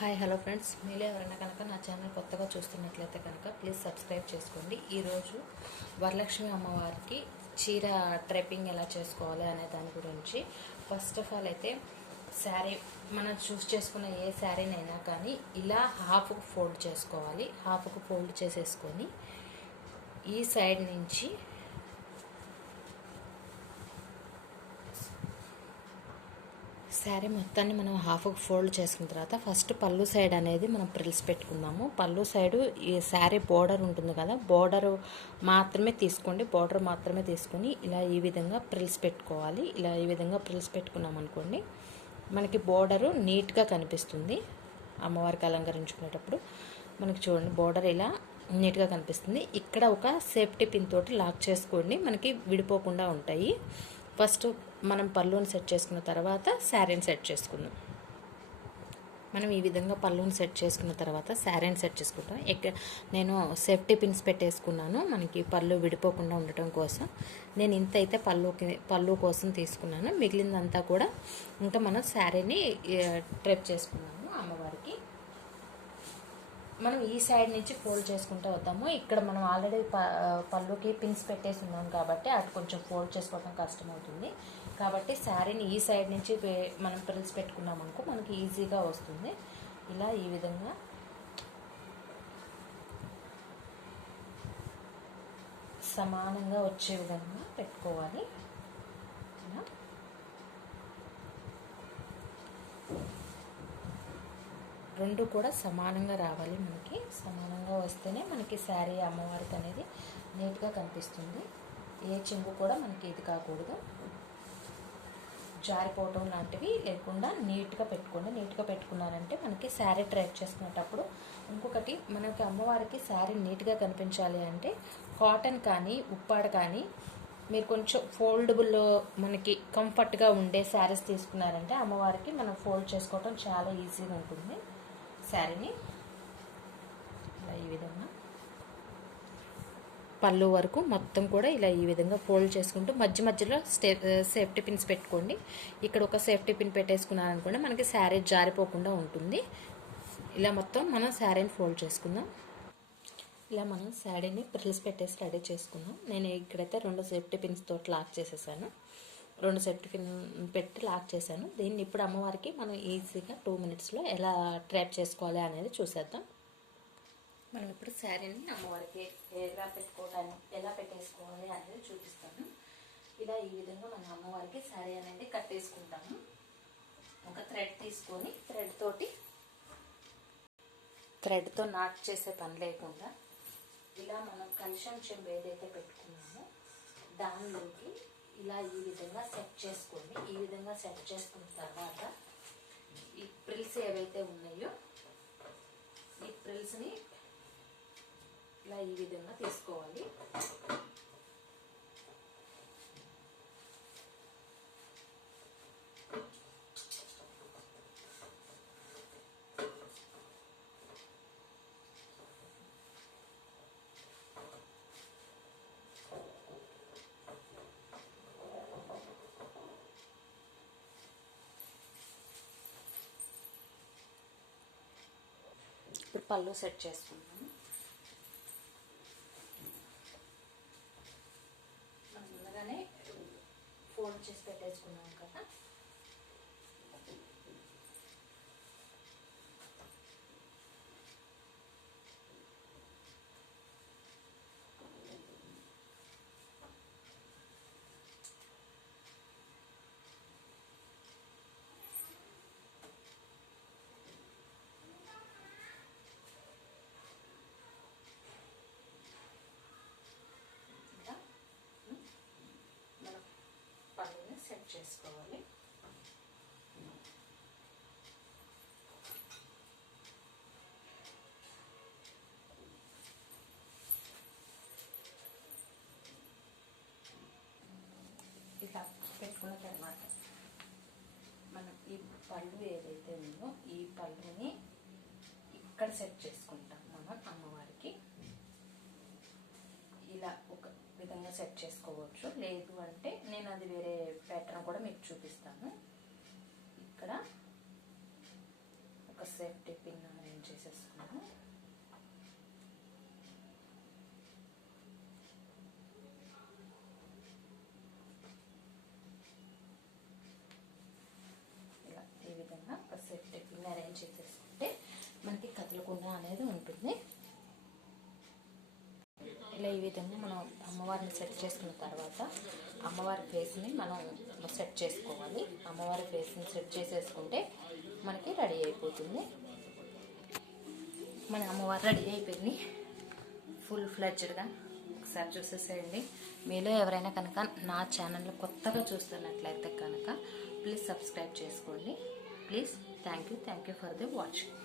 Hi hello friends. మీలో ఎవరైనా కనుక నా ఛానల్ కొత్తగా చూస్తున్నట్లయితే కనుక ప్లీజ్ సబ్స్క్రైబ్ చేసుకోండి. ఈరోజు వరలక్ష్మి అమ్మవారికి చీర ట్రెప్పింగ్ ఎలా చేసుకోవాలి అనే దాని గురించి. ఫస్ట్ ఆఫ్ ఆల్ అయితే శారీ మనం చూస్ చేసుకున్న ఏ శారీనైనా కానీ ఇలా హాఫ్కు ఫోల్డ్ చేసుకోవాలి. హాఫ్కు ఫోల్డ్ చేసేసుకొని ఈ సైడ్ నుంచి శారీ మొత్తాన్ని మనం హాఫ్ ఫోల్డ్ చేసుకున్న తర్వాత ఫస్ట్ పళ్ళు సైడ్ అనేది మనం ప్రిల్స్ పెట్టుకుందాము. పళ్ళు సైడు ఈ శారీ బోర్డర్ ఉంటుంది కదా బోర్డర్ మాత్రమే తీసుకోండి. బోర్డర్ మాత్రమే తీసుకొని ఇలా ఈ విధంగా ప్రిల్స్ పెట్టుకోవాలి. ఇలా ఈ విధంగా ప్రిల్స్ పెట్టుకున్నాం అనుకోండి మనకి బోర్డరు నీట్గా కనిపిస్తుంది. అమ్మవారికి అలంకరించుకునేటప్పుడు మనకి చూడండి బోర్డర్ ఇలా నీట్గా కనిపిస్తుంది. ఇక్కడ ఒక సేఫ్టీ పిన్ తోటి లాక్ చేసుకోండి. మనకి విడిపోకుండా ఉంటాయి. ఫస్ట్ మనం పళ్ళుని సెట్ చేసుకున్న తర్వాత శారీని సెట్ చేసుకుందాం. మనం ఈ విధంగా పళ్ళుని సెట్ చేసుకున్న తర్వాత శారీని సెట్ చేసుకుంటాం. ఎక్కడ నేను సేఫ్టీ పిన్స్ పెట్టేసుకున్నాను. మనకి పళ్ళు విడిపోకుండా ఉండటం కోసం. నేను ఇంత అయితే పళ్ళుకి పళ్ళు కోసం తీసుకున్నాను. మిగిలిందంతా కూడా ఇంకా మనం శారీని ట్రెప్ చేసుకున్నాము. మనం ఈ సైడ్ నుంచి ఫోల్డ్ చేసుకుంటూ వద్దాము. ఇక్కడ మనం ఆల్రెడీ ప పళ్ళుకి పిన్స్ పెట్టేసి ఉన్నాం కాబట్టి అటు కొంచెం ఫోల్డ్ చేసుకోవడం కష్టమవుతుంది. కాబట్టి శారీని ఈ సైడ్ నుంచి మనం ప్రిల్స్ పెట్టుకున్నాం అనుకో మనకి ఈజీగా వస్తుంది. ఇలా ఈ విధంగా. సమానంగా వచ్చే విధంగా పెట్టుకోవాలి. ఇలా. రెండు కూడా సమానంగా రావాలి మనకి. సమానంగా వస్తేనే మనకి శారీ అమ్మవారికి అనేది నీట్గా కనిపిస్తుంది. ఏ చెంగు కూడా మనకి ఇది కాకూడదు. జారిపోవటం లాంటివి లేకుండా నీట్గా పెట్టుకోండి. నీట్గా పెట్టుకున్నారంటే మనకి శారీ ట్రైప్ చేసుకునేటప్పుడు ఇంకొకటి మనకి అమ్మవారికి శారీ నీట్గా కనిపించాలి అంటే కాటన్ కానీ ఉప్పాడ కానీ మీరు కొంచెం ఫోల్డబుల్ మనకి కంఫర్ట్గా ఉండే శారీస్ తీసుకున్నారంటే అమ్మవారికి మనం ఫోల్డ్ చేసుకోవటం చాలా ఈజీగా ఉంటుంది. శారీని ఇలా ఈ విధంగా పళ్ళు వరకు మొత్తం కూడా ఇలా ఈ విధంగా ఫోల్డ్ చేసుకుంటూ మధ్య మధ్యలో స్టే సేఫ్టీ పిన్స్ పెట్టుకోండి. ఇక్కడ ఒక సేఫ్టీ పిన్ పెట్టేసుకున్నారనుకోండి మనకి శారీ జారిపోకుండా ఉంటుంది. ఇలా మొత్తం మనం శారీని ఫోల్డ్ చేసుకుందాం. ఇలా మనం శారీని ప్రిల్స్ పెట్టేసి రెడీ చేసుకుందాం. నేను ఇక్కడైతే రెండు సేఫ్టీ పిన్స్ తోటి లాక్ చేసేసాను. రెండు సేఫ్టీ పెట్టి లాక్ చేశాను. దీన్ని ఇప్పుడు అమ్మవారికి మనం ఈజీగా టూ మినిట్స్లో ఎలా ట్రాప్ చేసుకోవాలి అనేది చూసేద్దాం. మనం ఇప్పుడు శారీని అమ్మవారికి ఎలా పెట్టుకోవడానికి ఎలా పెట్టేసుకోవాలి అనేది చూపిస్తాను. ఇలా ఈ విధంగా మన అమ్మవారికి శారీ అనేది కట్టేసుకుంటాము. ఒక థ్రెడ్ తీసుకొని థ్రెడ్ తోటి థ్రెడ్తో నాట్ చేసే పని లేకుండా ఇలా మనం కలుషం చెంబు ఏదైతే పెట్టుకున్నామో దానిలోకి ఇలా ఈ విధంగా సెట్ చేసుకోండి. ఈ విధంగా సెట్ చేసుకున్న తర్వాత ఈ ప్రిల్స్ ఏవైతే ఉన్నాయో ఈ ప్రిల్స్ని ఇలా ఈ విధంగా తీసుకోవాలి ఇప్పుడు పళ్ళు సెట్ చేసుకుంటాను మనం ముందుగానే ఫోల్డ్ చేసి పెట్టేసుకున్నాం కదా ఇలా మనం పళ్ళుని సెట్ చేసుకోవాలి. ఇలా పెట్టుకున్న తర్వాత మనం ఈ పళ్ళు ఏదైతే ఉందో ఈ పళ్ళుని ఇక్కడ సెట్ చేసుకుంటాం మనం అమ్మవారికి. ఇలా ఒక విధంగా సెట్ చేసుకోవచ్చు. లేదు అంటే నేను అది వేరే ప్యాటర్న్ కూడా మీకు చూపిస్తాను. ఇక్కడ ఒక సేఫ్టీ పిన్ అరేంజ్ చేసేసుకున్నాము ఇలా ఈ విధంగా ఒక సేఫ్టీ పిన్ అరేంజ్ చేసేసుకుంటే మనకి కదలకుండా అనేది ఉంటుంది. విధంగా మనం అమ్మవారిని సెట్ చేసుకున్న తర్వాత అమ్మవారి ఫేస్ని మనం సెట్ చేసుకోవాలి. అమ్మవారి ఫేస్ని సెట్ చేసేసుకుంటే మనకి రెడీ అయిపోతుంది. మన అమ్మవారు రెడీ అయిపోయింది. ఫుల్ ఫ్లెడ్జ్డ్గా ఒకసారి చూసేసేయండి. మీలో ఎవరైనా కనుక నా ఛానల్లో కొత్తగా చూస్తున్నట్లయితే కనుక ప్లీజ్ సబ్స్క్రైబ్ చేసుకోండి. Please thank you thank you for the watching